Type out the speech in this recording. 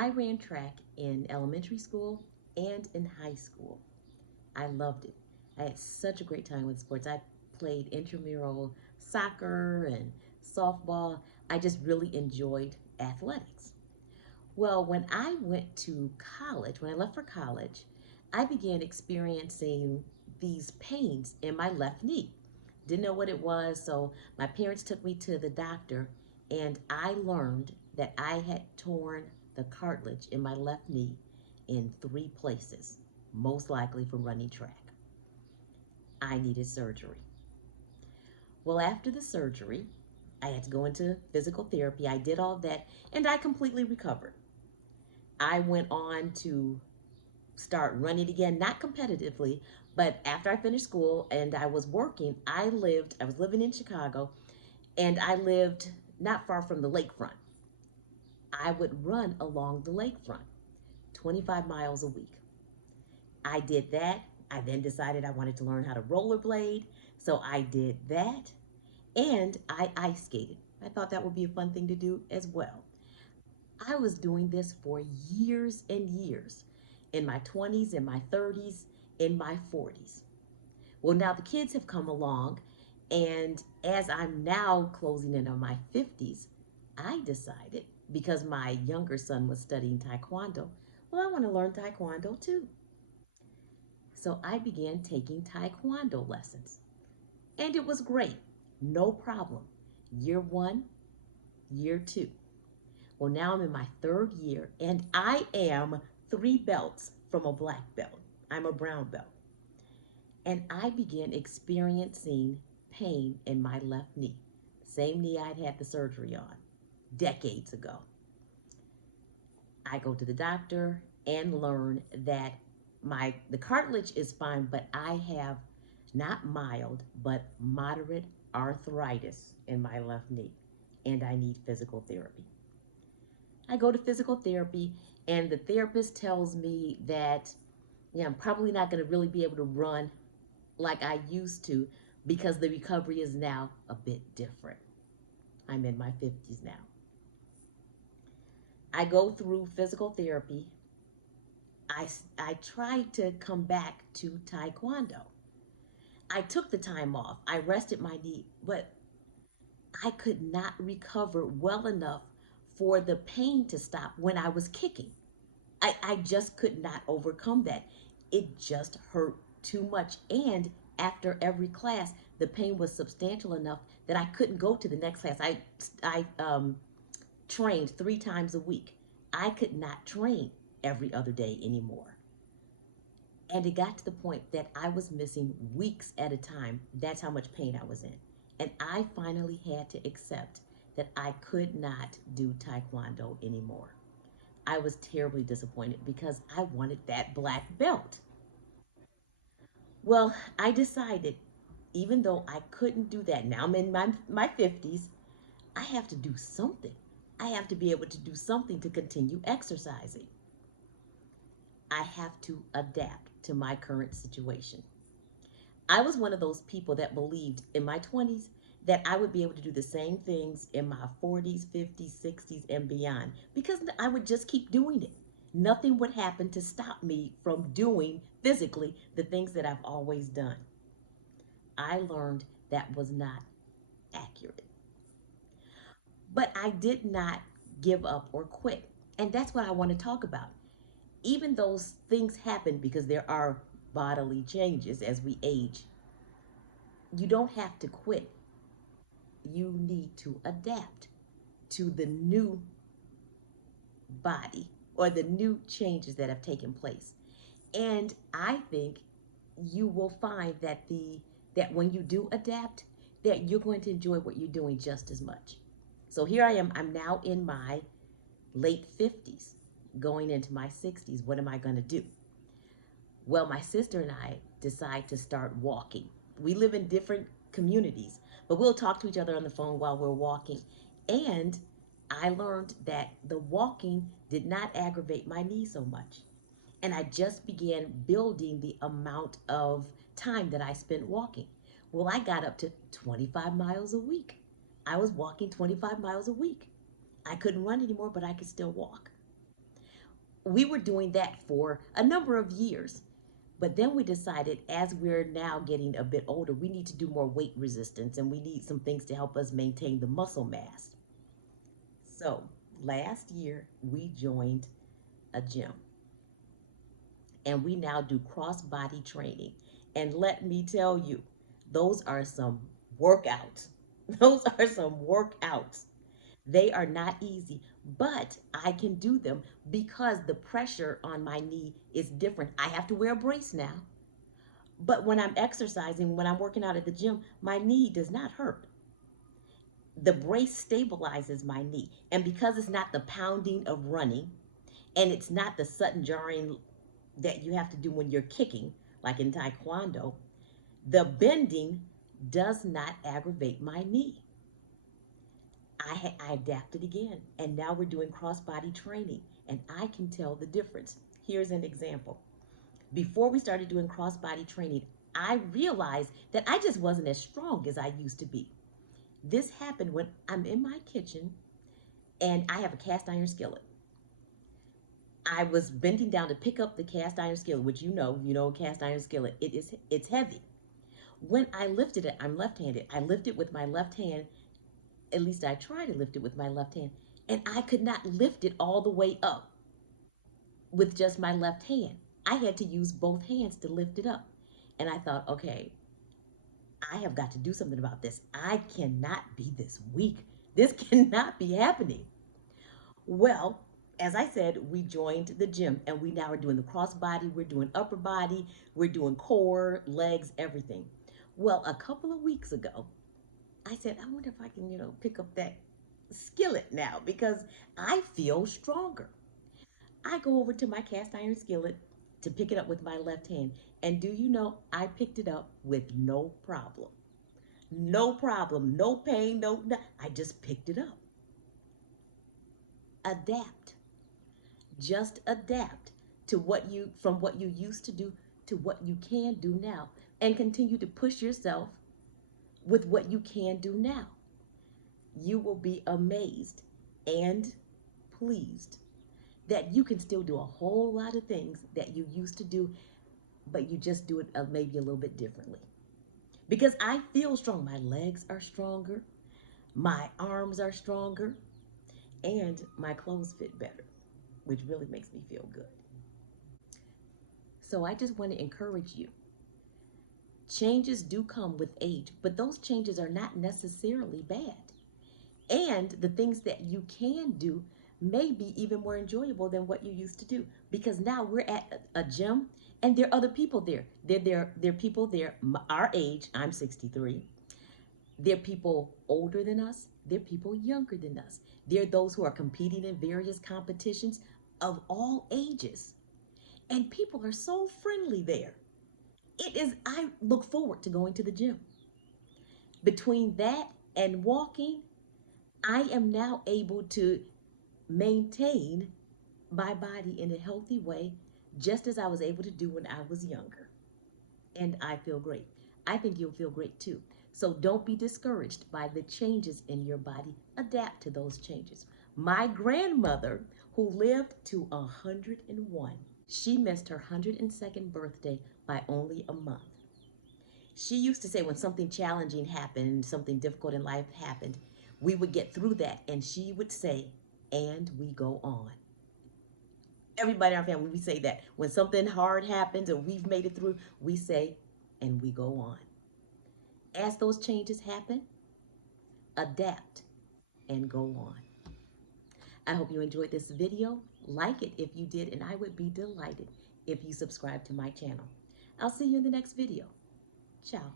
I ran track in elementary school and in high school. I loved it. I had such a great time with sports. I played intramural soccer and softball. I just really enjoyed athletics. Well, when I went to college, when I left for college, I began experiencing these pains in my left knee. Didn't know what it was, so my parents took me to the doctor, and I learned that I had torn the cartilage in my left knee in three places, most likely from running track. I needed surgery. Well, after the surgery, I had to go into physical therapy. I did all that, and I completely recovered. I went on to start running again, not competitively, but after I finished school and I was working, I was living in Chicago, and I lived not far from the lakefront. I would run along the lakefront, 25 miles a week. I did that. I then decided I wanted to learn how to rollerblade, so I did that, and I ice skated. I thought that would be a fun thing to do as well. I was doing this for years and years, in my 20s, in my 30s, in my 40s. Well, now the kids have come along, and as I'm now closing in on my 50s, I decided, because my younger son was studying Taekwondo, well, I want to learn Taekwondo too. So I began taking Taekwondo lessons, and it was great. No problem. Year one, year two. Well, now I'm in my third year, and I am three belts from a black belt. I'm a brown belt. And I began experiencing pain in my left knee, same knee I'd had the surgery on decades ago. I go to the doctor and learn that the cartilage is fine, but I have not mild but moderate arthritis in my left knee, and I need physical therapy. I go to physical therapy, and the therapist tells me that, yeah, I'm probably not going to really be able to run like I used to because the recovery is now a bit different. I'm in my 50s now. I go through physical therapy. I tried to come back to Taekwondo. I took the time off. I rested my knee, but I could not recover well enough for the pain to stop when I was kicking. I just could not overcome that. It just hurt too much. And after every class, the pain was substantial enough that I couldn't go to the next class. I trained 3 times a week. I could not train every other day anymore. And it got to the point that I was missing weeks at a time. That's how much pain I was in. And I finally had to accept that I could not do Taekwondo anymore. I was terribly disappointed because I wanted that black belt. Well, I decided, even though I couldn't do that, now I'm in my 50s, I have to do something. I have to be able to do something to continue exercising. I have to adapt to my current situation. I was one of those people that believed in my 20s that I would be able to do the same things in my 40s, 50s, 60s, and beyond because I would just keep doing it. Nothing would happen to stop me from doing physically the things that I've always done. I learned that was not accurate. But I did not give up or quit. And that's what I want to talk about. Even those things happen because there are bodily changes as we age. You don't have to quit. You need to adapt to the new body or the new changes that have taken place. And I think you will find that that when you do adapt, that you're going to enjoy what you're doing just as much. So here I am. I'm now in my late 50s, going into my 60s. What am I going to do? Well, my sister and I decide to start walking. We live in different communities, but we'll talk to each other on the phone while we're walking. And I learned that the walking did not aggravate my knee so much. And I just began building the amount of time that I spent walking. Well, I got up to 25 miles a week. I was walking 25 miles a week. I couldn't run anymore, but I could still walk. We were doing that for a number of years. But then we decided, as we're now getting a bit older, we need to do more weight resistance and we need some things to help us maintain the muscle mass. So last year, we joined a gym and we now do cross body training. And let me tell you, those are some workouts. Those are some workouts. They are not easy, but I can do them because the pressure on my knee is different. I have to wear a brace now, but when I'm exercising, when I'm working out at the gym, my knee does not hurt. The brace stabilizes my knee. And because it's not the pounding of running and it's not the sudden jarring that you have to do when you're kicking, like in Taekwondo, the bending does not aggravate my knee. I adapted again, and now we're doing cross body training, and I can tell the difference. Here's an example. Before we started doing cross body training, I realized that I just wasn't as strong as I used to be. This happened when I'm in my kitchen and I have a cast iron skillet. I was bending down to pick up the cast iron skillet, which you know, a cast iron skillet. It's heavy. When I lifted it, I'm left-handed. I lift it with my left hand. At least I try to lift it with my left hand, and I could not lift it all the way up with just my left hand. I had to use both hands to lift it up. And I thought, okay, I have got to do something about this. I cannot be this weak. This cannot be happening. Well, as I said, we joined the gym and we now are doing the cross body, we're doing upper body, we're doing core, legs, everything. Well, a couple of weeks ago, I said, I wonder if I can, pick up that skillet now because I feel stronger. I go over to my cast iron skillet to pick it up with my left hand. And do you know, I picked it up with no problem. No problem, no pain, no, I just picked it up. Adapt. Just adapt to from what you used to do to what you can do now. And continue to push yourself with what you can do now. You will be amazed and pleased that you can still do a whole lot of things that you used to do, but you just do it maybe a little bit differently. Because I feel strong. My legs are stronger, my arms are stronger, and my clothes fit better, which really makes me feel good. So I just want to encourage you. Changes do come with age, but those changes are not necessarily bad. And the things that you can do may be even more enjoyable than what you used to do because now we're at a gym and there are other people there. There are people there our age. I'm 63. There are people older than us. There are people younger than us. There are those who are competing in various competitions of all ages. And people are so friendly there. I look forward to going to the gym. Between that and walking, I am now able to maintain my body in a healthy way, just as I was able to do when I was younger. And I feel great. I think you'll feel great too. So don't be discouraged by the changes in your body. Adapt to those changes. My grandmother, who lived to 101, she missed her 102nd birthday by only a month. She used to say when something challenging happened, something difficult in life happened, we would get through that, and she would say, and we go on. Everybody in our family, we say that. When something hard happens or we've made it through, we say, and we go on. As those changes happen, adapt and go on. I hope you enjoyed this video. Like it if you did, and I would be delighted if you subscribe to my channel. I'll see you in the next video. Ciao.